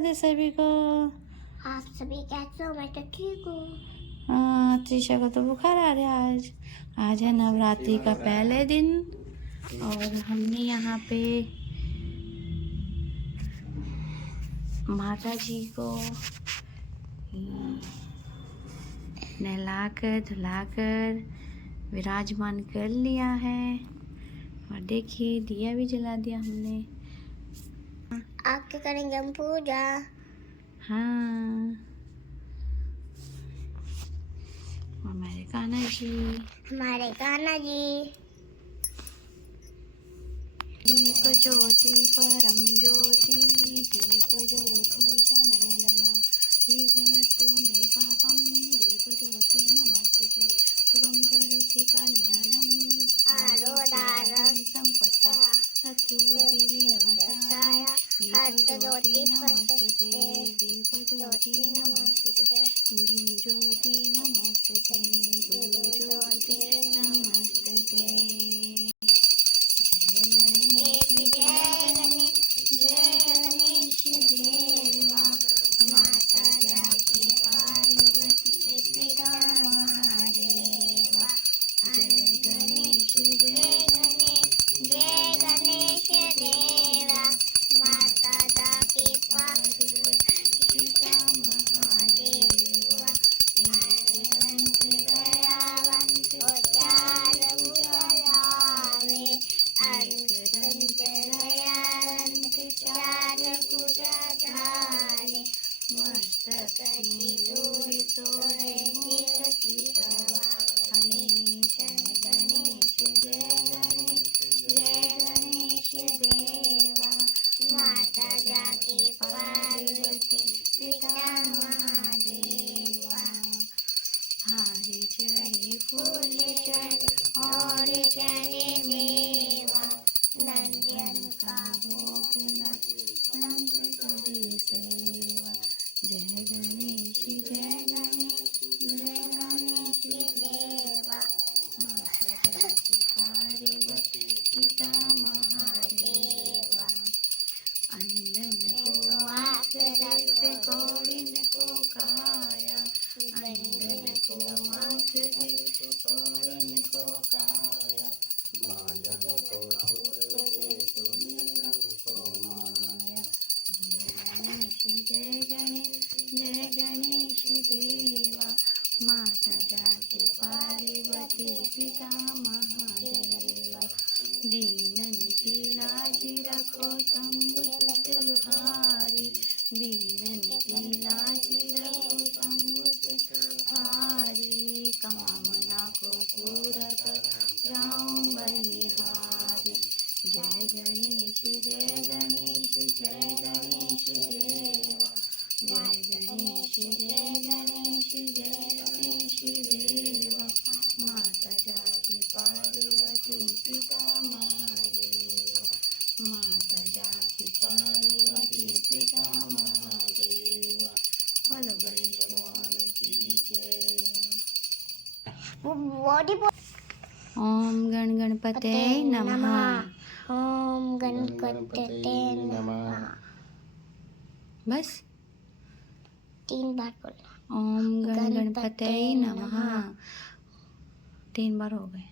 राधे सभी को। आप सभी कैसे हो? मैं तो ठीक हूँ। हाँ, त्रिशा को तो बुखार आ रहा है आज। आज है नवरात्रि का पहले दिन और हमने यहाँ पे माता जी को नहलाकर धुलाकर विराजमान कर लिया है और देखिए दिया भी जला दिया हमने। आके करेंगे हम पूजा। हाँ, हमारे कान्हा जी दीप ज्योति परम ज्योति दीप ज्योति जनार्दना दीपस्तु मे पापम दीप ज्योति नमस्ते शुभं करोति कल्याणं आरोग्यं संपदा शत्रुबुद्धि विनाशाय दीप ज्योति नमस्ते दीप ज्योति नमस्ते गुरु ज्योति नमस्ते गुरु ज्योति नमस्ते। ओम गण गणपते नमः। ओम गणपते नमः। बस 3 बार बोलना। ओम गण गणपते नमः 3 बार हो गए।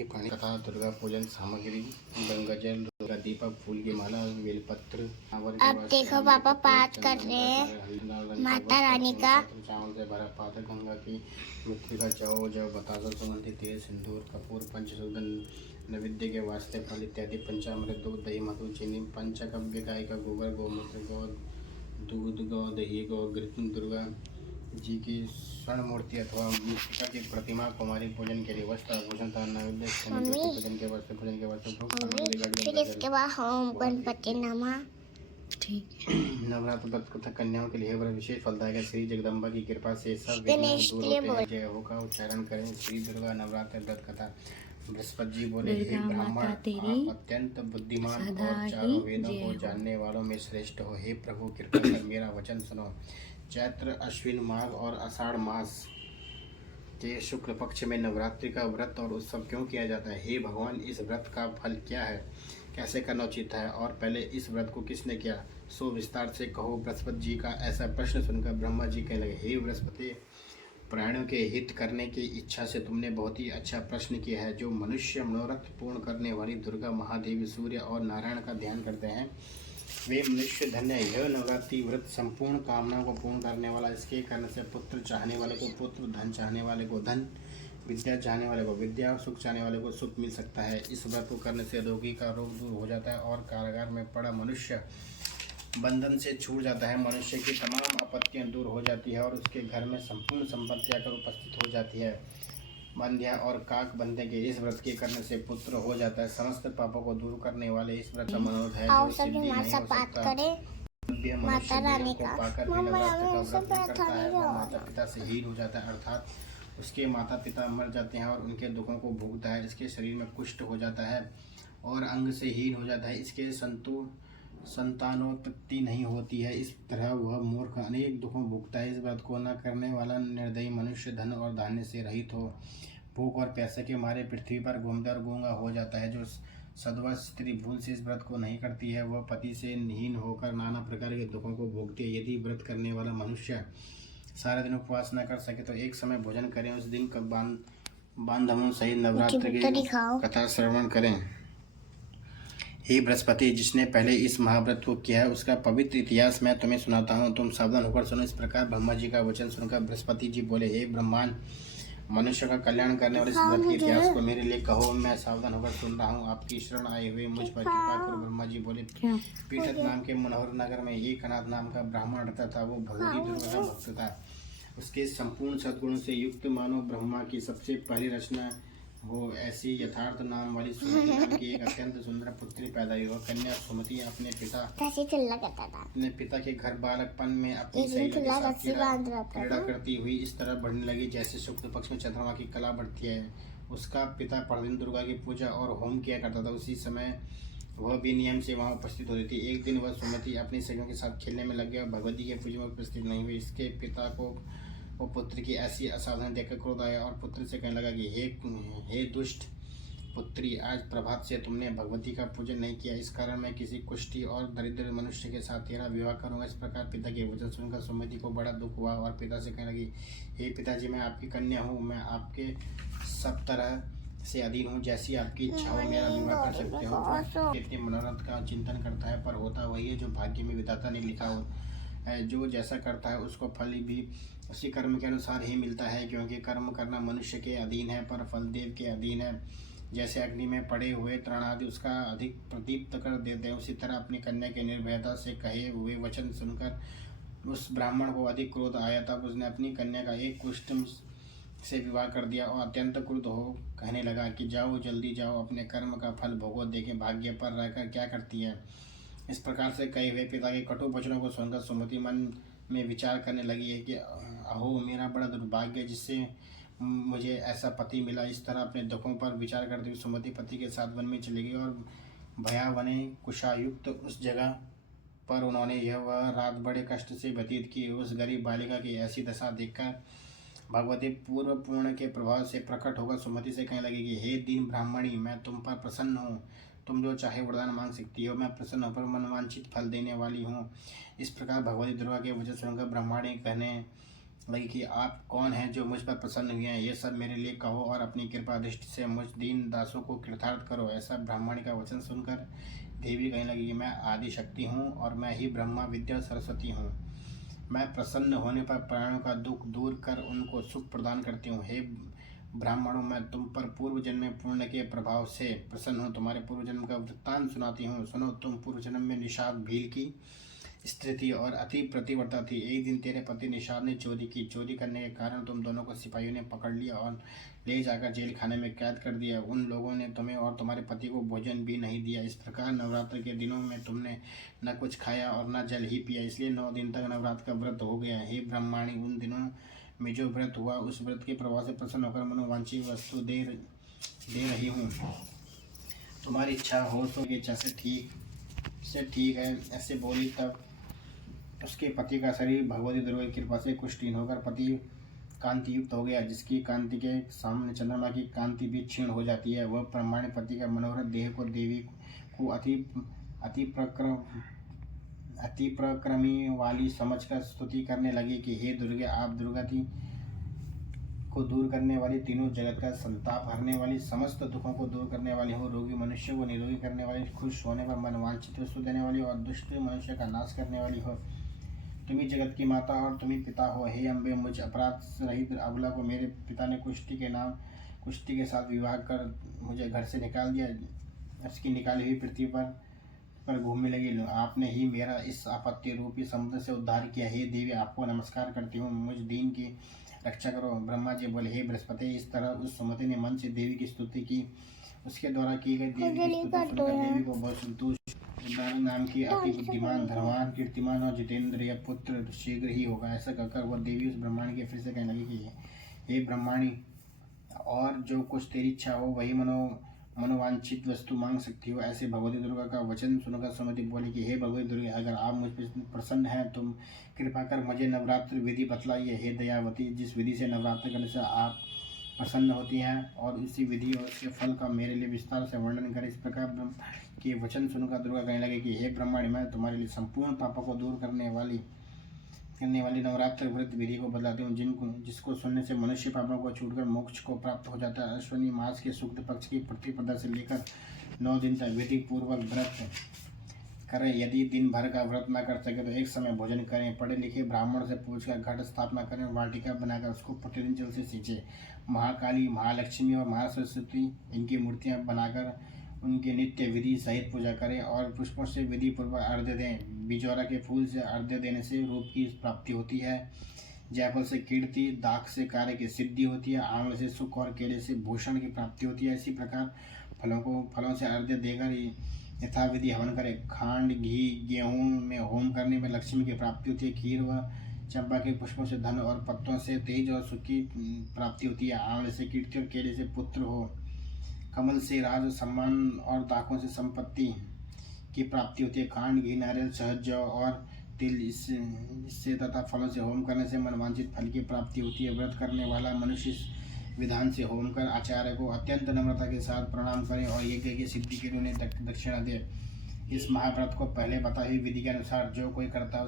कथा दुर्गा पूजन सामग्री गंगाजल दुर्गा दीपक फूल की माला बेलपत्र। अब देखो पापा पाठ कर रहे हैं माता रानी का। चावल से भरा पात्र गंगा की मृतिका जौ जौ बतासा सुगंधित तेल सिंदूर कपूर पंचसुगंध नैवेद्य के वास्ते फल इत्यादि पंचामृत दूध दही मधु चीनी पंचकव्य गाय का गोबर गौमूत्र गौ दूध गौ दही गौ घृत दुर्गा जी की स्वर्ण मूर्ति अथवा मृतिका की प्रतिमा कुमारी पूजन के लिए वस्त्र आभूषण तथा नैवेद्य पूजन के वस्त्र फिर इसके बाद ओम गणपति नमः। ठीक है। नवरात्र व्रत तथा कन्याओं के लिए व्रत विशेष फलदायक है। श्री जगदम्बा की कृपा से सब गणेश दूर होते हैं। जय हो का उच्चारण करें। श्री दुर्गा नवरात्र व्रत कथा। बृहस्पति जी बोले, हे ब्राह्मण, आप अत्यंत बुद्धिमान और चारों वेदों को जानने वालों में श्रेष्ठ हो। हे प्रभु, कृपा कर मेरा वचन सुनो। चैत्र अश्विन माघ और आषाढ़ मास के शुक्ल पक्ष में नवरात्रि का व्रत और उत्सव क्यों किया जाता है? हे भगवान, इस व्रत का फल क्या है? कैसे करना उचित है और पहले इस व्रत को किसने किया, सो विस्तार से कहो। बृहस्पति जी का ऐसा प्रश्न सुनकर ब्रह्मा जी कहने लगे, हे बृहस्पति, प्राणियों के हित करने की इच्छा से तुमने बहुत ही अच्छा प्रश्न किया है। जो मनुष्य मनोरथ पूर्ण करने वाली दुर्गा, महादेवी, सूर्य और नारायण का ध्यान करते हैं वे मनुष्य धन्य है। यह नवरात्रि व्रत संपूर्ण कामनाओं को पूर्ण करने वाला, इसके करने से पुत्र चाहने वाले को पुत्र, धन चाहने वाले को धन, विद्या चाहने वाले को विद्या, सुख चाहने वाले को सुख मिल सकता है। इस व्रत को करने से रोगी का रोग दूर हो जाता है और कारागार में पड़ा मनुष्य बंधन से छूट जाता है। मनुष्य की तमाम आपत्तियां दूर हो जाती है और उसके घर में संपूर्ण संपत्ति आकर उपस्थित हो जाती है। बंध्या और काक बंधे के इस व्रत के करने से पुत्र हो जाता है। समस्त पापों को दूर करने वाले इस व्रत का मनोरथ है जो सिद्धि नहीं हो सकता। माता रानी को पाकर भी नवरात्र का व्रत नहीं करता है, वह माता पिता से हीन हो जाता है, अर्थात उसके माता पिता मर जाते हैं और उनके दुखों को भोगता है। इसके शरीर में कुष्ठ हो जाता है और अंग से हीन हो जाता है। इसके संतानोत्पत्ति नहीं होती है। इस तरह वह मूर्ख अनेक दुखों भोगता है। इस व्रत को न करने वाला निर्दयी मनुष्य धन और धान्य से रहित हो, भूख और प्यासे के मारे पृथ्वी पर घूमता और गूंगा हो जाता है। जो सधवा स्त्री भूल से इस व्रत को नहीं करती है वह पति से हीन होकर नाना प्रकार के दुखों को भोगती है। यदि व्रत करने वाला मनुष्य सारा दिन उपवास न कर सके तो एक समय भोजन करें। उस दिन बांधवों सहित नवरात्र की कथा श्रवण करें। हे बृहस्पति, जिसने पहले इस महाव्रत को किया है उसका पवित्र इतिहास मैं तुम्हें सुनाता हूँ, तुम सावधान होकर सुनो। इस प्रकार ब्रह्मा जी का वचन सुनकर बृहस्पति जी बोले, हे ब्रह्मांड, मनुष्य का कल्याण करने वाले इस व्रत के इतिहास को मेरे लिए कहो, मैं सावधान होकर सुन रहा हूँ। आपकी शरण आए हुए मुझ पर कृपा करो। ब्रह्मा जी बोले, पीठत नाम के मनोहर नगर में एक अनाथ नाम का ब्राह्मण रहता था। वो भगवती दुर्गा का भक्त था। उसके संपूर्ण सद्गुणों से युक्त मानव ब्रह्मा की सबसे पहली रचना हो ऐसी यथार्थ नाम वाली सुमति नाम की एक अत्यंत सुंदर पुत्री पैदा हुई। वह कन्या सुमति अपने पिता के घर बालकपन में अपनी सहेली के साथ क्रीड़ा करती हुई इस तरह बढ़ने लगी जैसे शुक्ल पक्ष में चंद्रमा की कला बढ़ती है। उसका पिता प्रतिदिन दुर्गा की पूजा और होम किया करता था। उसी समय वह भी नियम से वहाँ उपस्थित होती थी। एक दिन वह सुमति अपनी सहेलियों के साथ खेलने में लग गया और भगवती के पूजा में उपस्थित नहीं हुई। इसके पिता को वो पुत्र की ऐसी असावधानी देखकर क्रोध आया और पुत्र से कहने लगा कि हे दुष्ट पुत्री, आज प्रभात से तुमने भगवती का पूजन नहीं किया, इस कारण मैं किसी कुष्ठी और दरिद्र मनुष्य के साथ तेरा विवाह करूंगा। इस प्रकार पिता के वचन सुनकर सुमति को बड़ा दुख हुआ और पिता से कहने लगी, हे पिताजी, मैं आपकी कन्या हूँ, मैं आपके सब तरह से अधीन हूँ, जैसी आपकी इच्छा हो मेरा विवाह कर सकते हो। इतने मनोरथ का चिंतन करता है पर होता वही है जो भाग्य में विधाता ने लिखा हो है। जो जैसा करता है उसको फल भी उसी कर्म के अनुसार ही मिलता है, क्योंकि कर्म करना मनुष्य के अधीन है पर फल देव के अधीन है। जैसे अग्नि में पड़े हुए तृण आदि उसका अधिक प्रदीप्त कर देते हैं, उसी तरह अपनी कन्या के निर्भयता से कहे हुए वचन सुनकर उस ब्राह्मण को अधिक क्रोध आया। तब उसने अपनी कन्या का एक कुष्ठ से विवाह कर दिया और अत्यंत क्रुद्ध हो कहने लगा कि जाओ, जल्दी जाओ, अपने कर्म का फल भोगो, देखें भाग्य पर रहकर क्या करती है। इस प्रकार से कहे हुए पिता के कटु वचनों को सुनकर सुमति मन में विचार करने लगी है कि अहो, मेरा बड़ा दुर्भाग्य जिससे मुझे ऐसा पति मिला। इस तरह अपने दुखों पर विचार करते हुए सुमति पति के साथ वन में चली गई और भयावने कुशायुक्त उस जगह पर उन्होंने वह रात बड़े कष्ट से व्यतीत की। उस गरीब बालिका की ऐसी दशा देखकर भगवती पूर्व पूर्ण के प्रभाव से प्रकट होकर सुमति से कहने लगी कि हे दीन ब्राह्मणी, मैं तुम पर प्रसन्न हूँ, तुम जो चाहे वरदान मांग सकती हो, मैं प्रसन्न होकर मनवांछित फल देने वाली हूँ। इस प्रकार भगवती दुर्गा के वचन सुनकर ब्रह्माणी कहने लगी कि आप कौन हैं जो मुझ पर प्रसन्न हुए हैं, ये सब मेरे लिए कहो और अपनी कृपा दृष्टि से मुझ दीन दासों को कृतार्थ करो। ऐसा ब्राह्मणी का वचन सुनकर देवी कहने लगी कि मैं आदि शक्ति हूँ और मैं ही ब्रह्मा विद्या सरस्वती हूँ। मैं प्रसन्न होने पर प्राणों का दुख दूर कर उनको सुख प्रदान करती हूँ। हे ब्राह्मणों, मैं तुम पर पूर्व जन्म में पुण्य के प्रभाव से प्रसन्न हूँ। तुम्हारे पूर्व जन्म का वृत्तांत सुनाती हूँ, सुनो। तुम पूर्व जन्म में निषाद भील की स्त्री थी और अति प्रतिव्रता थी। एक दिन तेरे पति निषाद ने चोरी की। चोरी करने के कारण तुम दोनों को सिपाहियों ने पकड़ लिया और ले जाकर जेल खाने में कैद कर दिया। उन लोगों ने तुम्हें और तुम्हारे पति को भोजन भी नहीं दिया। इस प्रकार नवरात्र के दिनों में तुमने न कुछ खाया और न जल ही पिया, इसलिए 9 दिन तक नवरात्र का व्रत हो गया। हे ब्रह्माणी, उन दिनों में जो व्रत हुआ उस व्रत के प्रभाव से प्रसन्न होकर मनोवांछित वस्तु दे रही हूँ। तुम्हारी इच्छा हो तो इच्छा से ठीक है। ऐसे बोली तब उसके पति का शरीर भगवती दुर्गा की कृपा से कुष्ठहीन होकर पति कांति युक्त हो गया, जिसकी कांति के सामने चंद्रमा की कांति भी क्षीण हो जाती है। वह ब्रह्मांड पति का मनोहर देह को देवी को अति प्रक्रमी वाली समझकर स्तुति करने लगे कि हे दुर्गे, आप दुर्गति को दूर करने वाली, तीनों जगत का संताप हरने वाली, समस्त दुखों को दूर करने वाली हो, रोगी मनुष्य को निरोगी करने वाली, खुश होने पर मन वांछित वस्तु देने वाली और दुष्ट मनुष्य का नाश करने वाली हो। तुम ही जगत की माता और तुम ही पिता हो। हे अम्बे, मुझ अपराध रहित अबला को मेरे पिता ने कुष्टी के साथ विवाह कर मुझे घर से निकाल दिया। उसकी निकाली हुई पृथ्वी पर घूमने लगी। आपने ही मेरा इस आपत्ति रूपी समुद्र से उद्धार किया। हे देवी, आपको नमस्कार करती हूँ, मुझ दीन की रक्षा करो। ब्रह्मा जी बोले, हे बृहस्पति, इस तरह उस सुमति ने मन से देवी की स्तुति की। उसके द्वारा की गई देवी की स्तुति सुनकर देवी को बहुत संतोष। नारायण नाम की अति बुद्धिमान, धनवान, कीर्तिमान और जितेंद्रिय पुत्र शीघ्र ही होगा। ऐसा कहकर वह देवी उस ब्रह्मांड के फिर से कहने लगी कि हे ब्रह्माणी, और जो कुछ तेरी इच्छा हो वही मनोवांछित वस्तु मांग सकती हो। ऐसे भगवती दुर्गा का वचन सुनकर सुमति बोली कि हे भगवती दुर्गा, अगर आप मुझ पर प्रसन्न हैं तुम कृपा कर मुझे नवरात्र विधि बतलाइए। हे दयावती, जिस विधि से नवरात्र करने से आप प्रसन्न होती हैं और उसी विधि और उसके फल का मेरे लिए विस्तार से वर्णन करें। इस प्रकार ब्रह्म के वचन सुनकर दुर्गा कहने लगे कि हे ब्रह्माणी, मैं तुम्हारे लिए संपूर्ण पापों को दूर करने वाली नवरात्र व्रत विधि को बतलाती हूँ, जिसको सुनने से मनुष्य पापों को छूटकर मोक्ष को प्राप्त हो जाता है। अश्विनी मास के शुक्ल पक्ष की प्रतिपदा से लेकर 9 दिन तक विधि पूर्वक व्रत करें। यदि दिन भर का व्रत न कर सके तो एक समय भोजन करें। पढ़े लिखे ब्राह्मण से पूछकर घट स्थापना करें, वाटिका बनाकर उसको प्रतिदिन जल से सींचे। महाकाली, महालक्ष्मी और महासरस्वती इनकी मूर्तियां बनाकर उनके नित्य विधि सहित पूजा करें और पुष्पों से विधि पूर्वक अर्घ्य दें। बिजौरा के फूल से अर्घ्य देने से रूप की प्राप्ति होती है। जायफल से कीर्ति, दाख से कार्य की सिद्धि होती है, आंवले से सुख और केले से भूषण की प्राप्ति होती है। इसी प्रकार फलों से अर्घ्य देकर यथाविधि हवन करें। खांड, घी, गेहूं में होम करने में लक्ष्मी की प्राप्ति होती है। खीर व चंपा के पुष्पों से धन और पत्तों से तेज और सुख की प्राप्ति होती है। आंवले से कीर्ति और केले से पुत्र हो। कमल से राज, सम्मान और दाखों से संपत्ति की प्राप्ति होती है। खांड, घी, नारियल, शहद और तिल इससे तथा फलों से होम करने से मनवांछित फल की प्राप्ति होती है। व्रत करने वाला मनुष्य इस विधान से होम कर आचार्य को अत्यंत नम्रता के साथ प्रणाम करें और यज्ञ की सिद्धि के लिए उन्हें दक्षिणा दे। इस महाव्रत को पहले बताई हुई विधि के अनुसार जो कोई करता है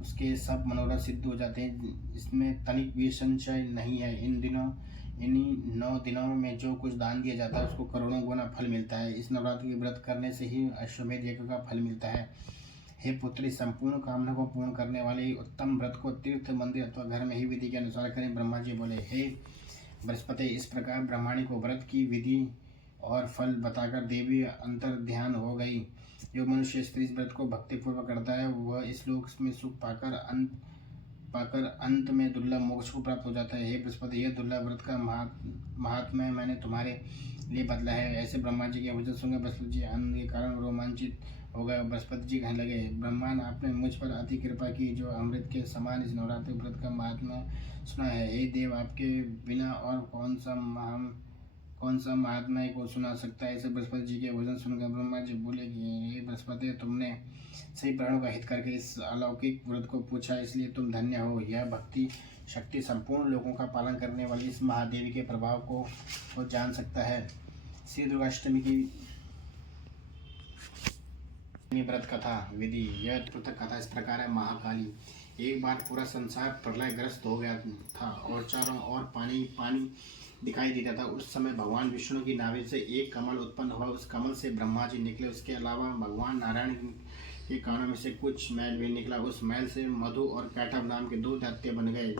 उसके सब मनोरथ सिद्ध हो जाते हैं। इसमें तनिक भी संशय नहीं है। इन्हीं 9 दिनों में जो कुछ दान दिया जाता है उसको करोड़ों गुना फल मिलता है। इस नवरात्र की व्रत करने से ही अश्वमेध यज्ञ का फल मिलता है। हे पुत्री, संपूर्ण कामना को पूर्ण करने वाले उत्तम व्रत को तीर्थ, मंदिर अथवा घर में ही विधि के अनुसार करें। ब्रह्मा जी बोले, हे बृहस्पति, इस प्रकार ब्रह्माणी को व्रत की विधि और फल बताकर देवी अंतर ध्यान हो गई। जो मनुष्य स्त्री व्रत को भक्तिपूर्वक करता है वह इस लोक में सुख पाकर अंत में दुर्लभ मोक्ष को प्राप्त हो जाता है। हे बृहस्पति, यह दुर्लभ व्रत का महात्म्य मैंने तुम्हारे लिए बदला है। ऐसे ब्रह्मा जी के वचन सुनकर बृहस्पति जी आनंद के कारण रोमांचित हो गए। बृहस्पति जी कहने लगे, ब्रह्मांड, आपने मुझ पर अति कृपा की जो अमृत के समान इस नवरात्रि व्रत का महात्म्य सुना है। हे देव, आपके बिना और कौन सा महात्मा को सुना सकता है। ऐसे बृहस्पति जी के वचन सुनकर ब्रह्मा जी बोले कि हे बृहस्पति, तुमने सही प्राणों का हित करके इस अलौकिक व्रत को पूछा, इसलिए तुम धन्य हो। यह भक्ति शक्ति संपूर्ण लोगों का पालन करने वाली इस महादेवी के प्रभाव को जान सकता है। श्री दुर्गाष्टमी की व्रत कथा विधि। यह पृथक कथा इस प्रकार है। महाकाली, एक बार पूरा संसार प्रलयग्रस्त हो गया था और चारों ओर पानी दिखाई देता था। उस समय भगवान विष्णु की नाभि से एक कमल उत्पन्न हुआ। उस कमल से ब्रह्मा जी निकले। उसके अलावा भगवान नारायण के कानों में से कुछ मैल भी निकला। उस मैल से मधु और कैटभ नाम के 2 दैत्य बन गए।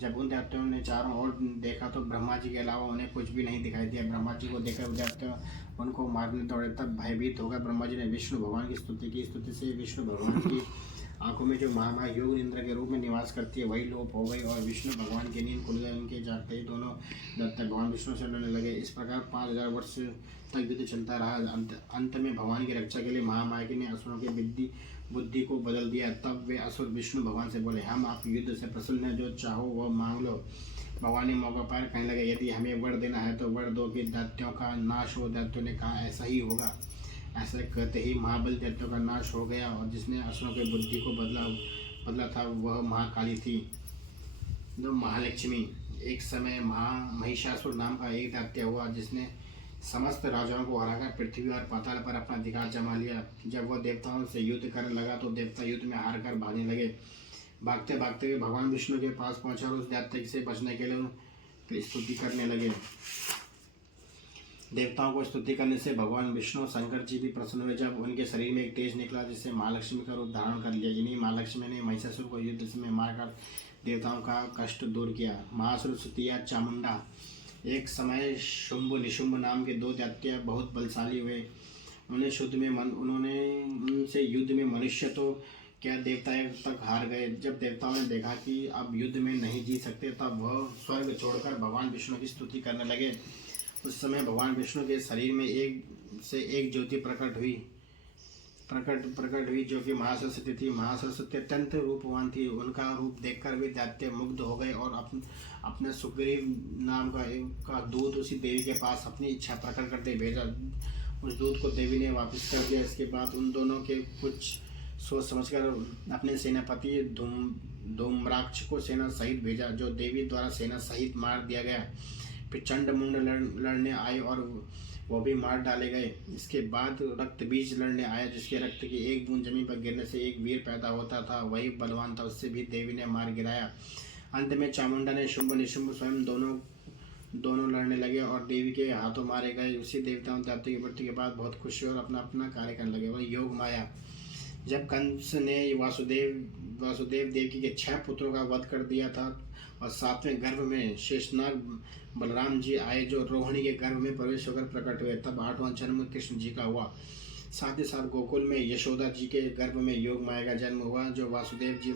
जब उन दैत्यों ने चारों ओर देखा तो ब्रह्मा जी के अलावा उन्हें कुछ भी नहीं दिखाई दिया। ब्रह्मा जी को देखकर दैत्य उनको मारने दौड़े। तब भयभीत होकर ब्रह्मा जी ने विष्णु भगवान की स्तुति की। स्तुति से विष्णु भगवान की आंखों में जो महामाया योग इंद्र के रूप में निवास करती है वही लोप हो गई और विष्णु भगवान की नींद खुल गई। उनके जागते ही दोनों दैत्य भगवान विष्णु से लड़ने लगे। इस प्रकार 5000 वर्ष तक युद्ध चलता रहा। अंत में भगवान की रक्षा के लिए महामाया ने असुरों की बुद्धि को बदल दिया। तब वे असुर विष्णु भगवान से बोले, हम आप युद्ध से प्रसन्न हैं, जो चाहो वह मांग लो। भगवान ने मौका पाकर कहने लगे, यदि हमें वर देना है तो वर दो कि दैत्यों का नाश हो। दैत्यों ने कहा, ऐसा ही होगा। ऐसा कहते ही महाबली दैत्यों का नाश हो गया और जिसने असुरों की बुद्धि को बदला था वह महाकाली थी, जो महालक्ष्मी। एक समय महिषासुर नाम का एक दैत्य हुआ जिसने समस्त राजाओं को हराकर पृथ्वी और पाताल पर अपना अधिकार जमा लिया। जब वह देवताओं से युद्ध करने लगा तो देवता युद्ध में हार कर भागने लगे। भागते भागते हुए भगवान विष्णु के पास पहुंचा और उस दैत्य से बचने के लिए स्तुति करने लगे। देवताओं को स्तुति करने से भगवान विष्णु शंकर जी भी प्रसन्न हुए। जब उनके शरीर में एक तेज निकला जिससे महालक्ष्मी का रूप धारण कर लिया। इन्हीं महालक्ष्मी ने महिषासुर को युद्ध में मारकर देवताओं का कष्ट दूर किया। महासरस्वती या चामुंडा। एक समय शुंभ निशुंभ नाम के दो दैत्य बहुत बलशाली हुए। उन्होंने उनसे युद्ध में मनुष्य तो क्या देवता तक हार गए। जब देवताओं ने देखा कि अब युद्ध में नहीं जीत सकते तब वह स्वर्ग छोड़कर भगवान विष्णु की स्तुति करने लगे। उस समय भगवान विष्णु के शरीर में एक ज्योति प्रकट हुई जो कि महासरस्वती थी। महासरस्वती अत्यंत रूपवान थी। उनका रूप देखकर वे दैत्य मुग्ध हो गए और अपने सुग्रीव नाम का दूत उसी देवी के पास अपनी इच्छा प्रकट करते भेजा। उस दूत को देवी ने वापस कर दिया। इसके बाद उन दोनों के कुछ सोच समझकर अपने सेनापति धूम्राक्ष को सेना सहित भेजा, जो देवी द्वारा सेना सहित मार दिया गया। फिर चंडमुंड लड़ने आए और वो भी मार डाले गए। इसके बाद रक्त बीज लड़ने आया, जिसके रक्त की एक बूंद जमीन पर गिरने से एक वीर पैदा होता था। वही बलवान था, उससे भी देवी ने मार गिराया। अंत में चामुंडा ने शुंभ निशुंभ स्वयं दोनों लड़ने लगे और देवी के हाथों मारे गए। उसी देवताओं दैत्य की मृत्यु के बाद बहुत खुश हुए और अपना अपना कार्य करने लगे। वह योग माया। जब कंस ने वासुदेव देवकी के 6 पुत्रों का वध कर दिया था और 7वें गर्भ में शेषनाग बलराम जी आए, जो रोहिणी के गर्भ में प्रवेश होकर प्रकट हुए, तब 8वां जन्म कृष्ण जी का हुआ। साथ ही साथ गोकुल में यशोदा जी के गर्भ में योग माया का जन्म हुआ, जो वासुदेव जी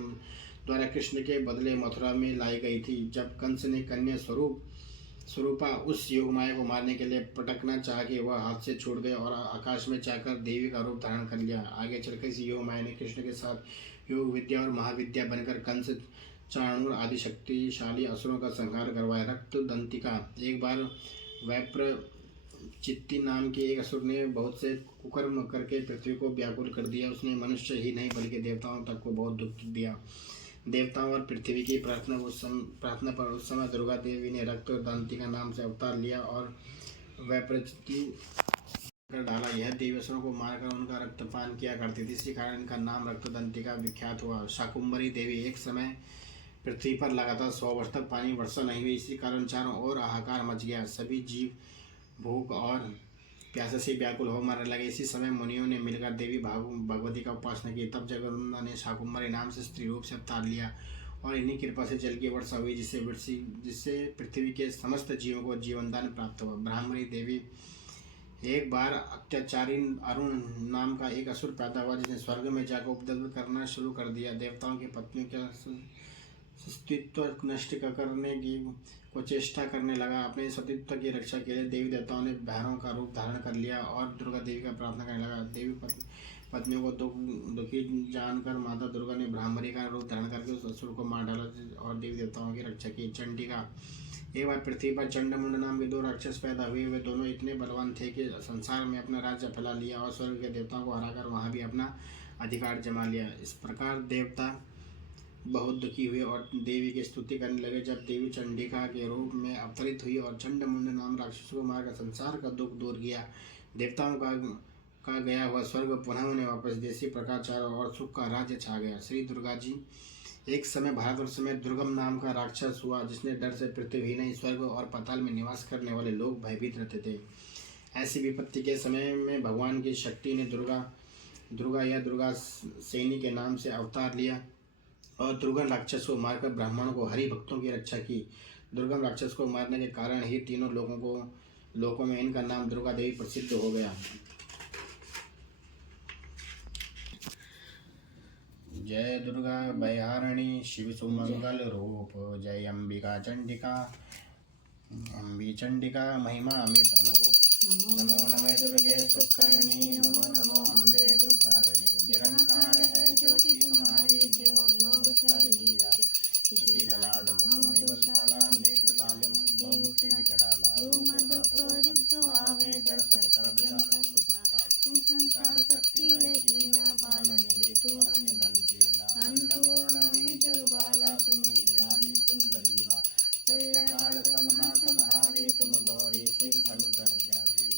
द्वारा कृष्ण के बदले मथुरा में लाई गई थी। जब कंस ने कन्या स्वरूपा उस योग माया को मारने के लिए पटकना चाह के वह हाथ से छूट गए और आकाश में जाकर देवी का रूप धारण कर लिया। आगे चलकर इस योग माया ने कृष्ण के साथ योग विद्या और महाविद्या बनकर कंस, चाणूर आदि शक्तिशाली असुरों का संहार करवाया। रक्त दंतिका। एक बार वैप्र चित्ती नाम के एक असुर ने बहुत से कुकर्म करके पृथ्वी को व्याकुल कर दिया। उसने मनुष्य ही नहीं बल्कि देवताओं तक को बहुत दुख दिया। देवताओं और पृथ्वी की प्रार्थना पर उस समय दुर्गा देवी ने रक्त दंतिका नाम से अवतार लिया और वैप्रचित्ती कर डाला। यह देवी असुरों को मारकर उनका रक्तपान किया करती थी, इसी कारण इनका नाम रक्तदंतिका विख्यात हुआ। शाकुंभरी देवी। एक समय पृथ्वी पर लगातार 100 वर्ष तक पानी वर्षा नहीं हुई। इसी कारण चारों ओर हाहाकार मच गया। सभी जीव भूख और प्यासे से व्याकुल हो मरने लगे। इसी समय मुनियों ने मिलकर देवी भगवती का उपासना की। तब जगदम्बा ने शाकुंभरी नाम से स्त्री रूप से अवतार लिया और इन्हीं कृपा से जल की वर्षा हुई, जिससे पृथ्वी के समस्त जीवों को जीवनदान प्राप्त हुआ। ब्राह्मणी देवी। एक बार अत्याचारी अरुण नाम का एक असुर पैदा हुआ, जिसने स्वर्ग में जाकर उपद्रव करना शुरू कर दिया। देवताओं की पत्नियों का सतीत्व नष्ट करने की को चेष्टा करने लगा। अपने सतीत्व की रक्षा के लिए देवी देवताओं ने भैरवों का रूप धारण कर लिया और दुर्गा देवी का प्रार्थना करने लगा। देवी पत्नियों को दुखी जानकर माता दुर्गा ने ब्राह्मणी का रूप धारण करके उस असुर को मार डाला और देवी देवताओं की रक्षा की। चंडिका। एक बार पृथ्वी पर चंडमुंड नाम के 2 राक्षस पैदा हुए। वे दोनों इतने बलवान थे कि संसार में अपना राज्य फैला लिया और स्वर्ग के देवताओं को हराकर वहाँ भी अपना अधिकार जमा लिया। इस प्रकार देवता बहुत दुखी हुए और देवी की स्तुति करने लगे। जब देवी चंडिका के रूप में अवतरित हुई और चंडमुंड नाम राक्षस को मारकर संसार का दुख दूर किया, देवताओं का गया हुआ स्वर्ग पुनः उन्हें वापस दिया। इसी प्रकार चारों ओर सुख का राज्य छा गया। श्री दुर्गा जी। एक समय भारतवर्ष में दुर्गम नाम का राक्षस हुआ, जिसने डर से पृथ्वी ही नहीं स्वर्ग और पाताल में निवास करने वाले लोग भयभीत रहते थे। ऐसी विपत्ति के समय में भगवान की शक्ति ने दुर्गा सेनी के नाम से अवतार लिया और दुर्गम राक्षस को मारकर ब्राह्मणों को हरि भक्तों की रक्षा की। दुर्गम राक्षस को मारने के कारण ही तीनों लोकों में इनका नाम दुर्गा देवी प्रसिद्ध हो गया। जय दुर्गा भयहारिणी शिव सुमंगल रूप। जय अंबिका चंडिका महिमा अमित अनूप। नमो नमः दुर्गे सुकर्णी। नमो नमो अम्बे दुर्गारिणी। निरंकार है ज्योति तुम्हारी, जो लोग शरीरा। किसी ललाट मुख में बसाला, नेत्र तालुम बहुमुखी विकराला। रूमद प्रदीप्त आवे दर्श कर जन सुता। तुम संसार शक्ति रचना पालन हेतु अनदंतीला। अन्नपूर्ण हुई जगबाला, तुम्हें ध्यान सुंदरीवा। सत्यकाल समनासन हारे, तुम गौरी शिव शंकर जावी।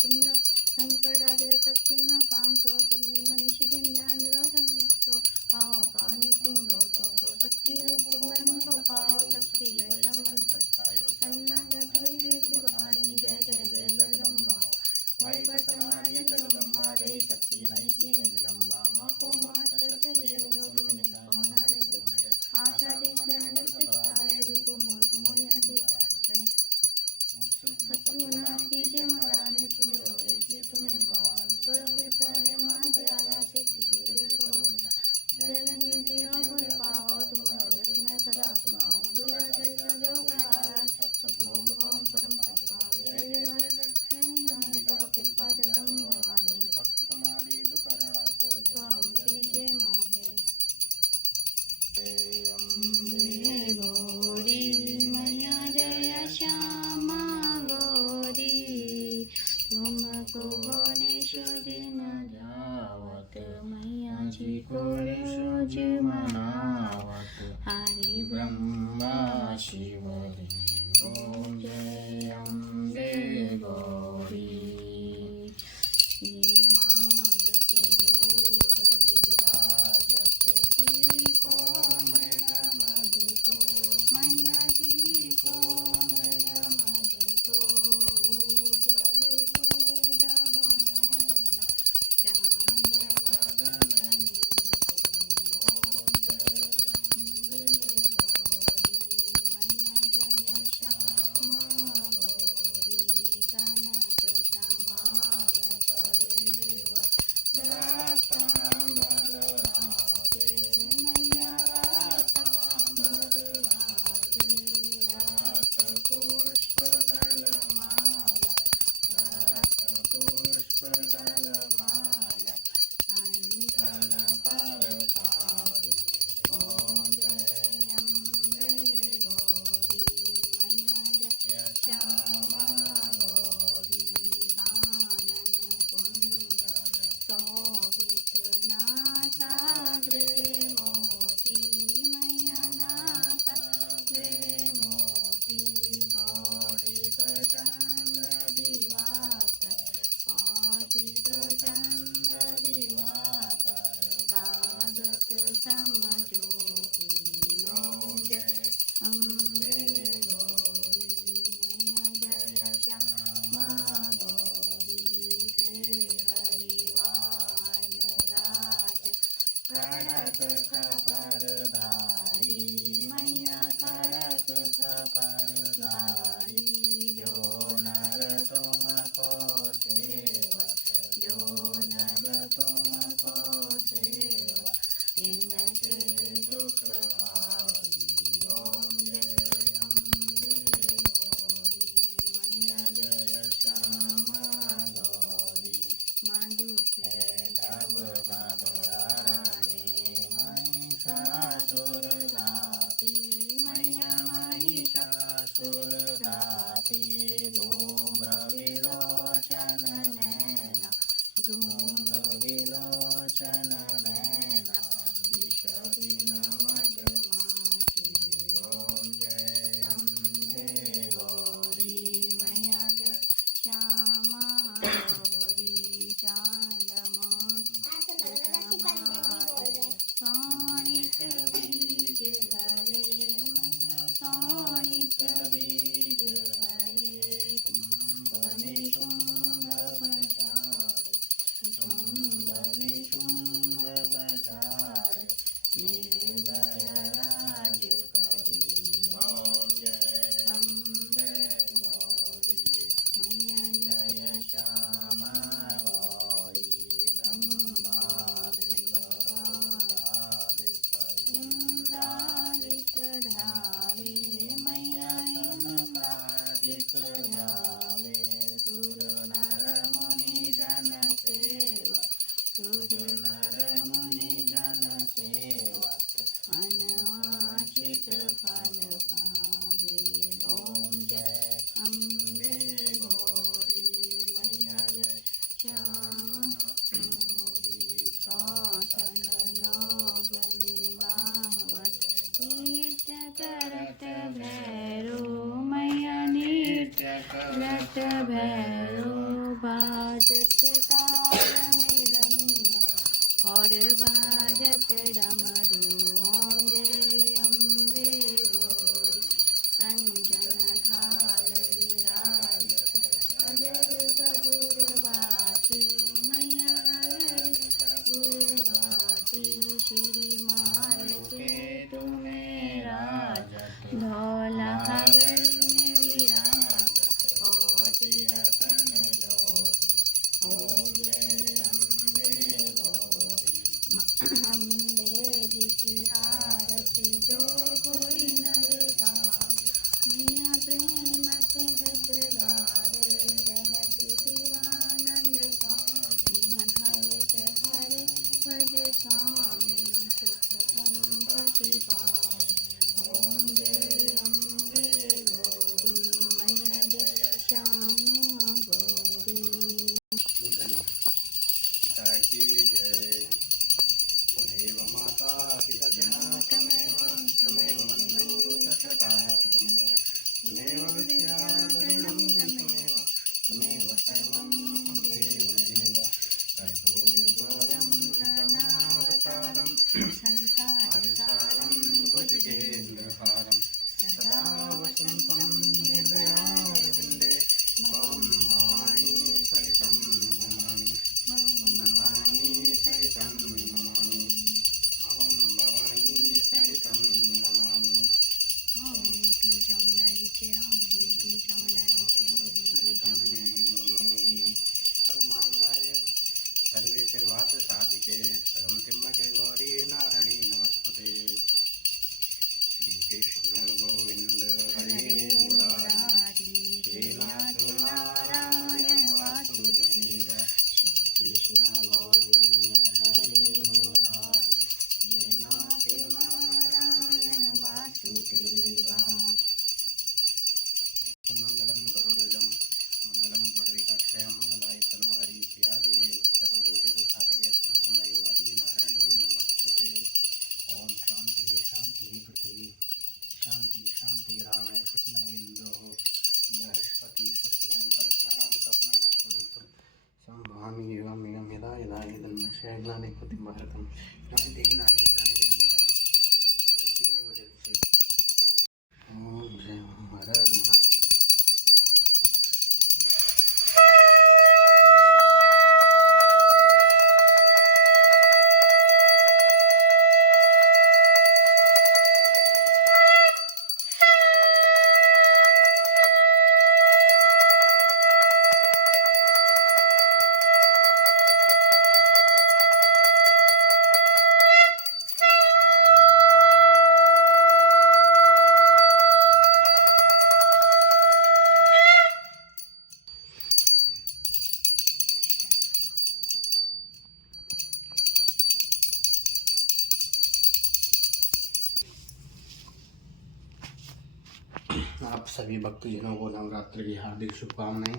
तुमरा संकट आदि तब के न काम करो सब निषिदिन ध्यान दो सब को पाओ का नितिन रो तो शक्ति रूप ब्रह्म को पाओ शक्ति गए मन पछतायो सन्ना गत गई बहानी जय जय जय जगदम्बा भाई पतनारी जगदम्बा जय शक्ति नहीं की विलंबा माँ को माँ चलते देव लो तुमने कौन हरे तुम्हें आशा देखते अनंत सारे रूप मोह मोहि अधिक सत्सुनाम कीजिए महारानी तुम रोए कि तुम्हें भगवान करो कृपा है माँ दयाला सिद्धि देखो जलनी दियो गुण पाओ तुम जिसमें सदा सुनाओ दुर्गा चरित्र जो गाया सब भोग ओम परम कृपा जय जय तो कृपा जगदम भवानी भक्त तुम्हारी दुकरुणा तो स्वाम कीजिए मोहे अम्बे गौरी मैया जय श्यामा गौरी तुमको निषुदिन जावत मैया जी को रोज मनावत हरि ब्रह्मा शिव ओम जय अम्बे गौरी बाजत तालमृदंग और बाजत डमरू ओम जय अम्बे गौरी कंचन थाल विराजित अजर कपूरवासी मैया कपूरवासी श्री माल के तुम्हें राज धौला गली में विराज और तिरपन लोक ओम जय अम्बे गौरी अम्बे जी की आरती जो कोई नर गावे मैया प्रेम से हृद गारे कहती शिवानंद स्वामी मन हरित हरे भज स्वामी सुख संपत्ति पाए ओम जय अम्बे गौरी मैया जय श्यामा गौरी माता की जय। त्वमेव माता पिता त्वमेव त्वमेव बन्धुः सखा त्वमेव विद्या दरिणं त्वमेव त्वमेव सर्वं देव ततो निर्गोरं तमनावतारं संसारसारं भुजगेन्द्रहारं सदा वसन्तं हृदयारविन्दे मम भवानी सहितं नमामि भवानी सहितं नमामि मम भवानी सहितं नमामि ओम की चामुंडाई जय ओम की चामुंडाई जय ओम की चामुंडाई जय सर्वमङ्गलाय सर्वे सर्वार्थ साधिके शरणं त्र्यम्बके गौरी नारायणी नमस्तुते। श्री कृष्ण गोविंद हरे मुरारी हे नाथ नारायण वासुदेव श्री कृष्ण गोविंद हरे मुरारी हे नाथ नारायण वासुदेवा। मंगलम गरुड़ध्वजं मंगलम पुंडरीकाक्षं मंगलाय तनोहरि प्रिया देवी सर्वभूतेषु साधके त्वमेव गौरी नारायणी नमस्तुते। ओम शांति शांति पृथ्वी शांति शांति रामे कृष्ण इंद्रो बृहस्पति स्वस्तिनां परिष्कारां स्वप्नं संभामि एवं एवं यदा यदा यदन्नश्य ज्ञाने कृतिं भारतं ज्ञाने देहि नानि ओम जय महाराज महा आप सभी भक्तजनों को नवरात्र की हार्दिक शुभकामनाएं।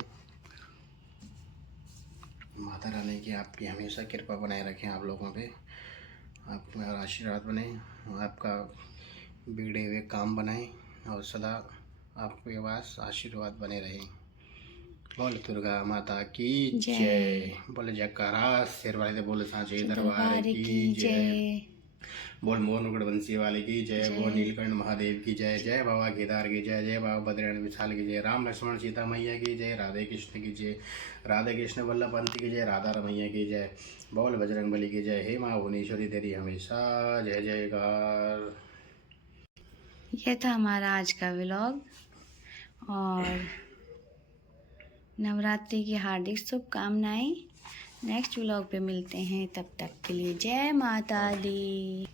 माता रानी की आपकी हमेशा कृपा बनाए रखें आप लोगों पे, आपका आशीर्वाद बने, आपका बिगड़े हुए काम बनाए और सदा आपके पास आशीर्वाद बने रहे। बोल दुर्गा माता की जय। बोले जयकारा शेर वाले से बोले सांचे दरबार की जय। बोल मोर मुकुट बंसी वाले की जय। बोल नीलकंठ महादेव की जय। जय बाबा केदार की जय। जय बाबा बद्रीनाथ विशाल की जय। राम लक्ष्मण सीता मैया की जय। राधे कृष्ण की जय। राधे कृष्ण वल्लभ पंत की जय। राधा रमैया की जय। बोल बजरंग बली की जय। हे माँ भुवनेश्वरी तेरी हमेशा जय जयकार। यह था हमारा आज का व्लॉग और नवरात्रि की हार्दिक शुभकामनाएं। नेक्स्ट व्लॉग पे मिलते हैं, तब तक के लिए जय माता दी।